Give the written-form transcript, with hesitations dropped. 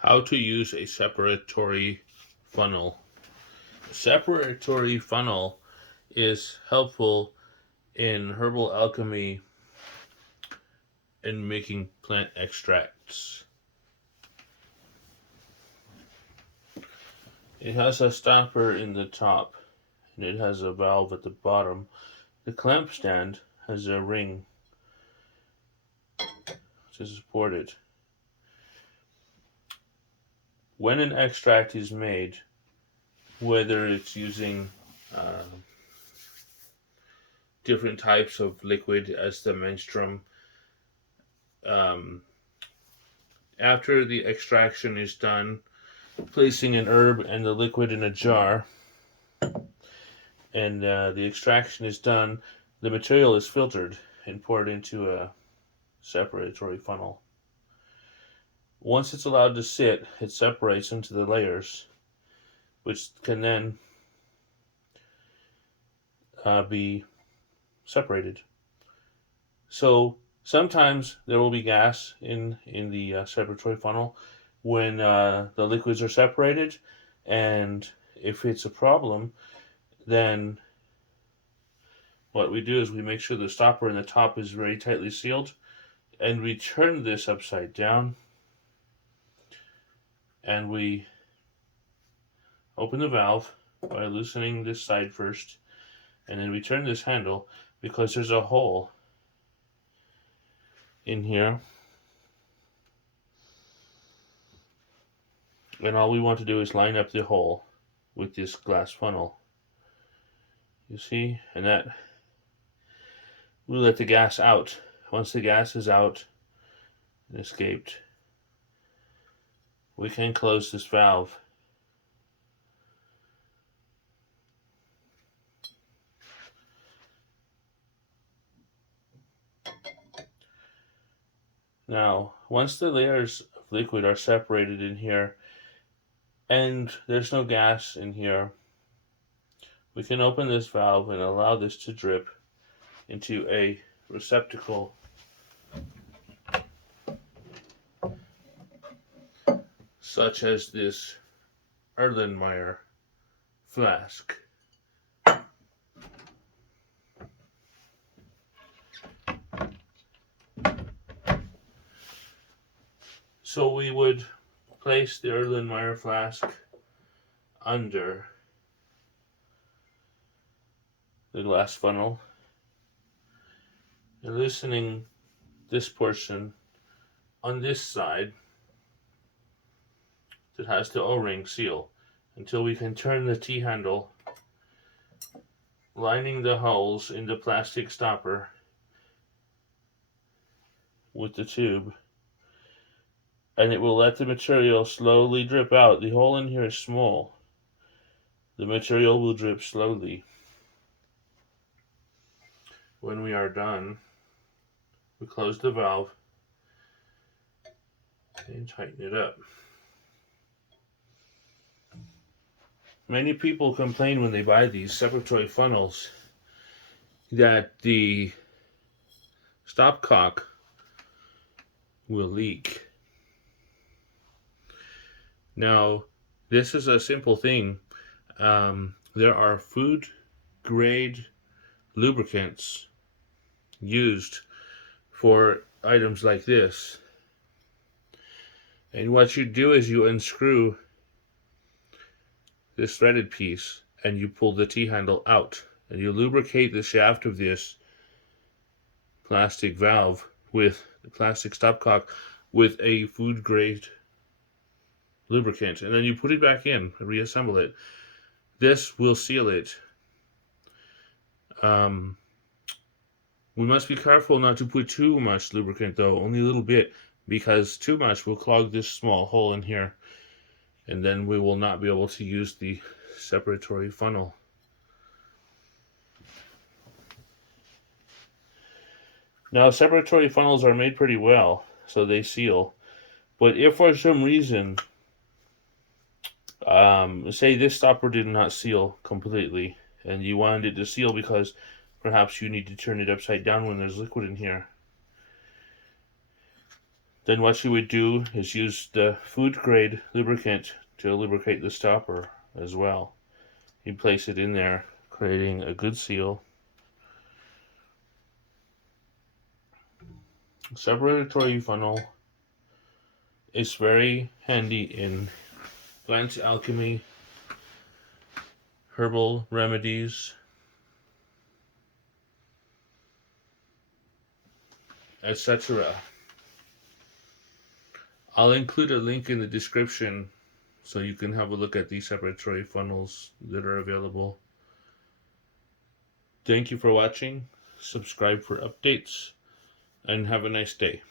How to use a separatory funnel. A separatory funnel is helpful in herbal alchemy and making plant extracts. It has a stopper in the top and it has a valve at the bottom. The clamp stand has a ring to support it. When an extract is made, whether it's using different types of liquid as the menstruum, um, after the extraction is done, placing an herb and the liquid in a jar, and the extraction is done, the material is filtered and poured into a separatory funnel. Once it's allowed to sit, it separates into the layers, which can then be separated. So sometimes there will be gas in the separatory funnel when the liquids are separated, and if it's a problem, then what we do is we make sure the stopper in the top is very tightly sealed, and we turn this upside down, and we open the valve by loosening this side first, and then we turn this handle because there's a hole in here, and all we want to do is line up the hole with this glass funnel. You see, and that we let the gas out. Once the gas is out and escaped, we can close this valve. Now, once the layers of liquid are separated in here and there's no gas in here, we can open this valve and allow this to drip into a receptacle such as this Erlenmeyer flask. So we would place the Erlenmeyer flask under the glass funnel and loosening this portion on this side that has the O-ring seal until we can turn the T-handle, lining the holes in the plastic stopper with the tube, and it will let the material slowly drip out. The hole in here is small. The material will drip slowly. When we are done, we close the valve and tighten it up. Many people complain when they buy these separatory funnels that the stopcock will leak. Now, this is a simple thing. There are food grade lubricants used for items like this. And what you do is you unscrew this threaded piece and you pull the T-handle out and you lubricate the shaft of this plastic valve with the plastic stopcock with a food grade lubricant, and then you put it back in and reassemble it. This will seal it. We must be careful not to put too much lubricant though, only a little bit, because too much will clog this small hole in here, and then we will not be able to use the separatory funnel. Now, separatory funnels are made pretty well, so they seal. But if for some reason, say this stopper did not seal completely, and you wanted it to seal because perhaps you need to turn it upside down when there's liquid in here, Then what you would do is use the food grade lubricant to lubricate the stopper as well. You place it in there, creating a good seal. Separatory funnel is very handy in plant alchemy, herbal remedies, etc. I'll include a link in the description so you can have a look at these separatory funnels that are available. Thank you for watching. Subscribe for updates and have a nice day.